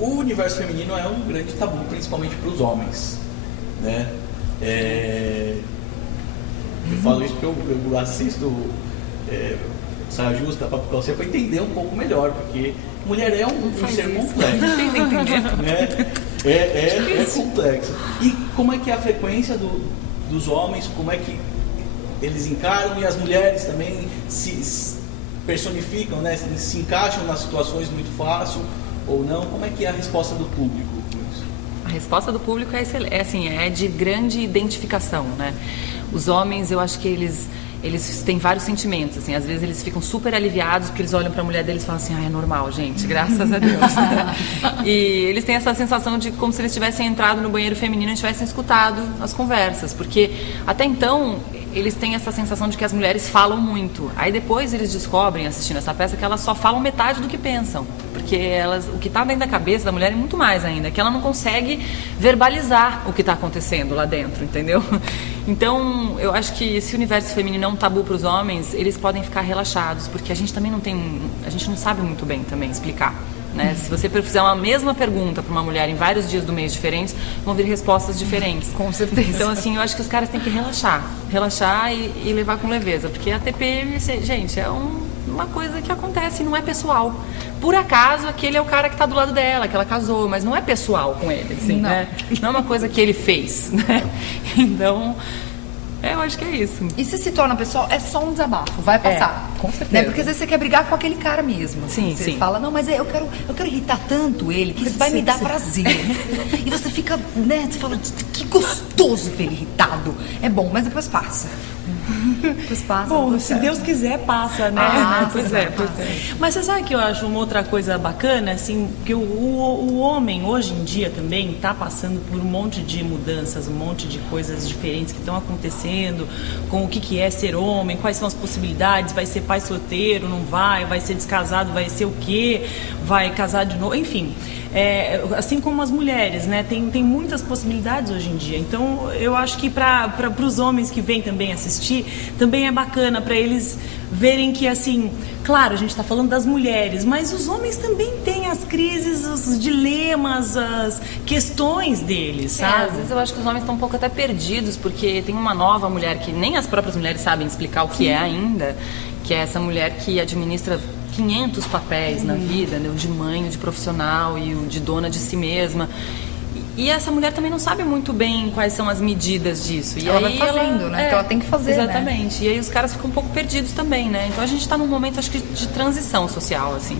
o universo feminino é um grande tabu, principalmente para os homens, né? Eu falo isso porque eu assisto Saia Justa, Papo Calcinha, para entender um pouco melhor, porque mulher é um ser complexo. É complexo. E como é que é a frequência dos homens, como é que eles encaram, e as mulheres também se personificam, né? Se encaixam nas situações muito fácil ou não? Como é que é a resposta do público com isso? A resposta do público é de grande identificação, né? Os homens, eu acho que eles têm vários sentimentos, assim, às vezes eles ficam super aliviados porque eles olham para a mulher deles e falam assim, é normal, gente, graças a Deus. Né? E eles têm essa sensação de como se eles tivessem entrado no banheiro feminino e tivessem escutado as conversas, porque até então eles têm essa sensação de que as mulheres falam muito. Aí depois eles descobrem, assistindo essa peça, que elas só falam metade do que pensam, porque o que está dentro da cabeça da mulher é muito mais ainda, que ela não consegue verbalizar o que está acontecendo lá dentro, entendeu? Então, eu acho que esse universo feminino é um tabu para os homens, eles podem ficar relaxados, porque a gente também a gente não sabe muito bem também explicar. Né? Se você fizer uma mesma pergunta para uma mulher em vários dias do mês diferentes, vão vir respostas diferentes. Com certeza. Então, assim, eu acho que os caras têm que relaxar e levar com leveza, porque a TPM, gente, é uma coisa que acontece, não é pessoal. Por acaso, aquele é o cara que está do lado dela, que ela casou, mas não é pessoal com ele, assim, não. Né? Não é uma coisa que ele fez, né? Então, eu acho que é isso. E se torna pessoal, é só um desabafo, vai passar. Com certeza. Né? Porque às vezes você quer brigar com aquele cara mesmo. Sim, você sim. fala, não, mas eu quero irritar tanto ele que isso vai me dar prazer. E você fica, né, você fala, que gostoso ver ele irritado. É bom, mas depois passa. Depois passa. Bom, se Deus quiser, passa, né? Pois é. Mas você sabe que eu acho uma outra coisa bacana, assim, que o homem hoje em dia também está passando por um monte de mudanças, um monte de coisas diferentes que estão acontecendo, com o que é ser homem, quais são as possibilidades, vai ser pai solteiro, não vai ser descasado, vai ser o quê, vai casar de novo, enfim. Assim como as mulheres, né? Tem muitas possibilidades hoje em dia. Então, eu acho que para os homens que vêm também assistir, também é bacana para eles verem que, assim, claro, a gente está falando das mulheres, mas os homens também têm as crises, os dilemas, as questões deles, sabe? Às vezes eu acho que os homens estão um pouco até perdidos, porque tem uma nova mulher que nem as próprias mulheres sabem explicar o que é ainda, que é essa mulher que administra 500 papéis na vida, né? O de mãe, o de profissional e o de dona de si mesma. E essa mulher também não sabe muito bem quais são as medidas disso. E ela aí vai fazendo, né? Porque ela tem que fazer, exatamente. Né? E aí os caras ficam um pouco perdidos também, né? Então a gente está num momento, acho que, de transição social, assim,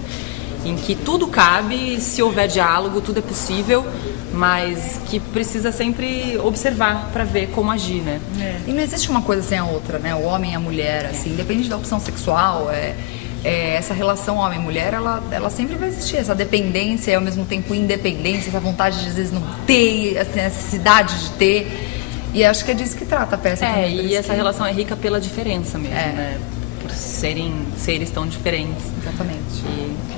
em que tudo cabe, se houver diálogo, tudo é possível, mas que precisa sempre observar para ver como agir, né? E não existe uma coisa sem a outra, né? O homem e a mulher, assim, independente da opção sexual, essa relação homem-mulher, ela sempre vai existir, essa dependência e ao mesmo tempo independência, essa vontade de às vezes não ter, essa necessidade de ter, e acho que é disso que trata a peça. E essa relação é rica pela diferença mesmo, né? Por serem seres tão diferentes. Exatamente.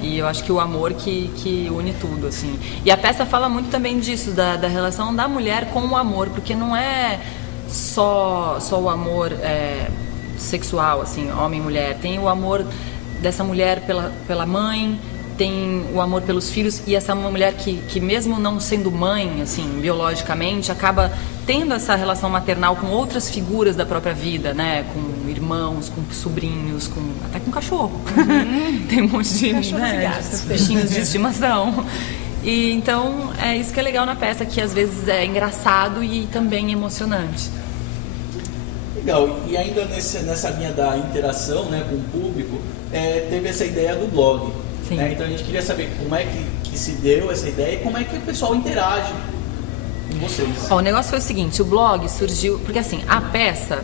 E eu acho que o amor que une tudo, assim. E a peça fala muito também disso, da relação da mulher com o amor, porque não é só o amor sexual, assim, homem e mulher. Tem o amor dessa mulher pela mãe, tem o amor pelos filhos, e essa mulher que mesmo não sendo mãe, assim, biologicamente, acaba tendo essa relação maternal com outras figuras da própria vida, né? Com irmãos, com sobrinhos, até com cachorro. Tem um monte de bichinhos de estimação. E então é isso que é legal na peça, que às vezes é engraçado e também emocionante. Legal, e ainda nessa linha da interação, né, com o público, teve essa ideia do blog. Né? Então a gente queria saber como é que se deu essa ideia e como é que o pessoal interage com vocês. O negócio foi o seguinte, o blog surgiu, porque assim, a peça,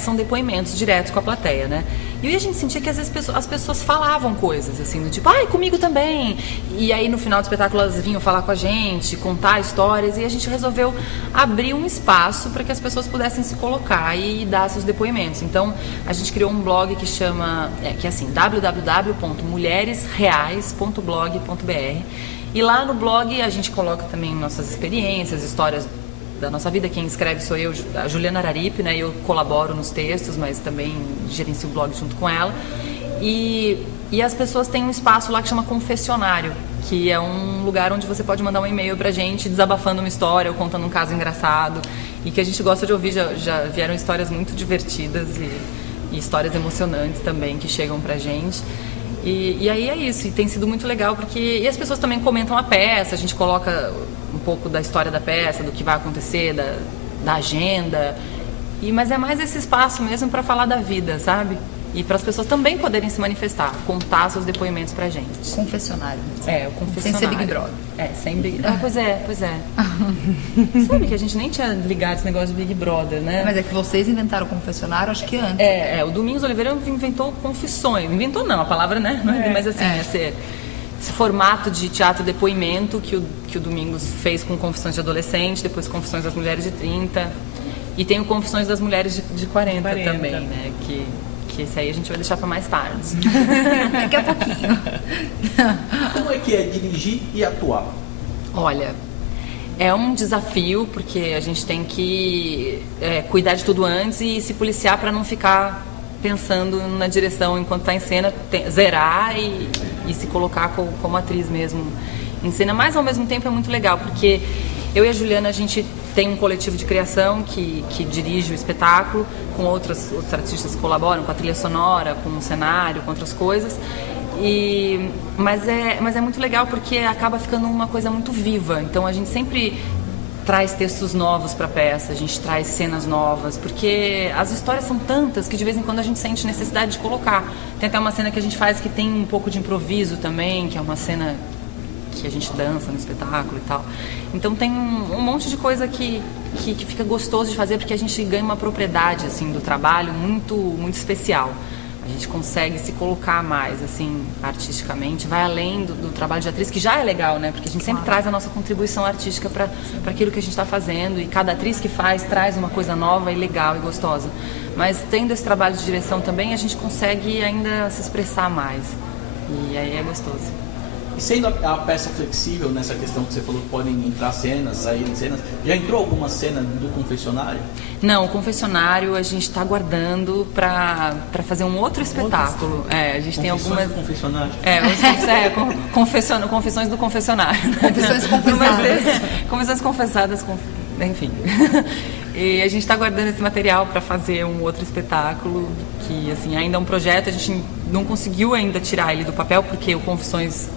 são depoimentos diretos com a plateia, né? E aí a gente sentia que às vezes as pessoas falavam coisas, assim, do tipo, comigo também. E aí no final do espetáculo elas vinham falar com a gente, contar histórias, e a gente resolveu abrir um espaço para que as pessoas pudessem se colocar e dar seus depoimentos. Então a gente criou um blog que chama, que é assim, www.mulheresreais.blog.br. E lá no blog a gente coloca também nossas experiências, histórias da nossa vida. Quem escreve sou eu, a Juliana Araripe, né? Eu colaboro nos textos, mas também gerencio o blog junto com ela. E E as pessoas têm um espaço lá que chama confessionário, que é um lugar onde você pode mandar um e-mail pra gente desabafando uma história ou contando um caso engraçado. E que a gente gosta de ouvir, já vieram histórias muito divertidas e histórias emocionantes também que chegam pra gente. E aí é isso, e tem sido muito legal porque... E as pessoas também comentam a peça, a gente coloca um pouco da história da peça, do que vai acontecer, da agenda. Mas é mais esse espaço mesmo para falar da vida, sabe? E para as pessoas também poderem se manifestar, contar seus depoimentos pra gente. Confessionário. É, o confessionário. Sem ser Big Brother. Sem Big... pois é. Sabe que a gente nem tinha ligado esse negócio de Big Brother, né? Mas é que vocês inventaram o confessionário, acho que antes. O Domingos Oliveira inventou confissões. Inventou não, a palavra, né? Mas assim, esse formato de teatro depoimento que o Domingos fez com Confissões de Adolescente, depois Confissões das Mulheres de 30. E tem o Confissões das Mulheres de 40 também, né? Que esse aí a gente vai deixar para mais tarde. Daqui a pouquinho. Como é que é dirigir e atuar? Olha, é um desafio, porque a gente tem que cuidar de tudo antes e se policiar para não ficar pensando na direção enquanto está em cena, zerar e se colocar como atriz mesmo em cena. Mas ao mesmo tempo é muito legal, porque eu e a Juliana, a gente tem um coletivo de criação que dirige o espetáculo, com outros artistas que colaboram, com a trilha sonora, com o cenário, com outras coisas. Mas é muito legal porque acaba ficando uma coisa muito viva. Então a gente sempre traz textos novos para a peça, a gente traz cenas novas, porque as histórias são tantas que de vez em quando a gente sente necessidade de colocar. Tem até uma cena que a gente faz que tem um pouco de improviso também, que é uma cena que a gente dança no espetáculo e tal. Então tem um monte de coisa que fica gostoso de fazer, porque a gente ganha uma propriedade assim do trabalho muito muito especial. A gente consegue se colocar mais assim artisticamente, vai além do trabalho de atriz, que já é legal, né? Porque a gente sempre traz a nossa contribuição artística para aquilo que a gente está fazendo, e cada atriz que faz traz uma coisa nova e legal e gostosa. Mas tendo esse trabalho de direção também, a gente consegue ainda se expressar mais, e aí é gostoso. E sendo a peça flexível nessa questão que você falou que podem entrar cenas, sair cenas, já entrou alguma cena do confessionário? Não, o confessionário a gente está aguardando para fazer um outro espetáculo. A gente tem algumas... do confessionário? Confissões do confessionário. Confissões confessadas. Confissões confessadas, enfim. E a gente está guardando esse material para fazer um outro espetáculo, que assim, ainda é um projeto, a gente não conseguiu ainda tirar ele do papel, porque o Confissões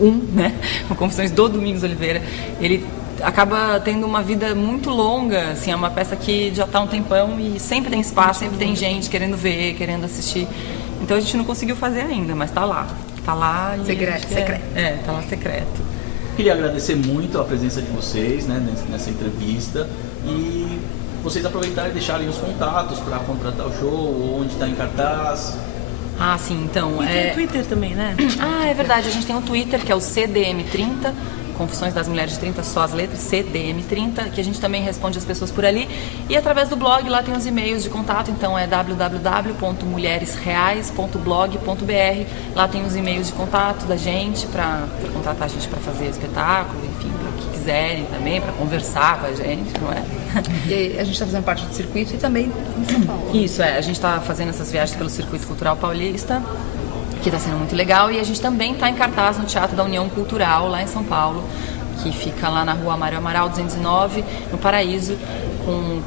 1, né? O Confissões do Domingos Oliveira, ele acaba tendo uma vida muito longa, assim, é uma peça que já está há um tempão e sempre tem espaço, sempre tem gente querendo ver, querendo assistir. Então a gente não conseguiu fazer ainda, mas está lá. Está lá e secreto. Está lá secreto. Queria agradecer muito a presença de vocês, né, nessa entrevista, e vocês aproveitarem e deixarem os contatos para contratar o show, onde está em cartaz. Ah, sim, então... E tem o Twitter também, né? Ah, é verdade, a gente tem um Twitter que é o CDM30, Confissões das Mulheres de 30, só as letras, CDM30, que a gente também responde as pessoas por ali. E através do blog, lá tem os e-mails de contato, então é www.mulheresreais.blog.br. Lá tem os e-mails de contato da gente, para contratar a gente para fazer o espetáculo, enfim, para o que quiserem também, para conversar com a gente, não é? E aí, a gente está fazendo parte do circuito e também em São Paulo. Isso, a gente está fazendo essas viagens pelo Circuito Cultural Paulista, que está sendo muito legal, e a gente também está em cartaz no Teatro da União Cultural, lá em São Paulo, que fica lá na Rua Mário Amaral 209, no Paraíso,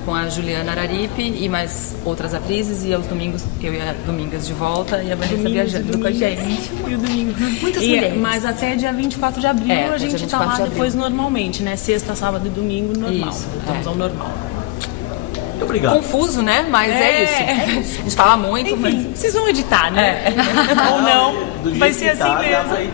com a Juliana Araripe e mais outras atrizes, e aos domingos eu e a Domingas de volta e a Vanessa viajando com a gente. E o domingo. Muitas mulheres. Mas até dia 24 de abril a gente está lá depois normalmente, né? Sexta, sábado e domingo normal. Isso, voltamos ao normal. Muito obrigado. Confuso, né? Mas é isso. A gente fala muito, Enfim, mas... vocês vão editar, né? Ou não. Do Vai jeito ser que tá, assim dá mesmo. pra ir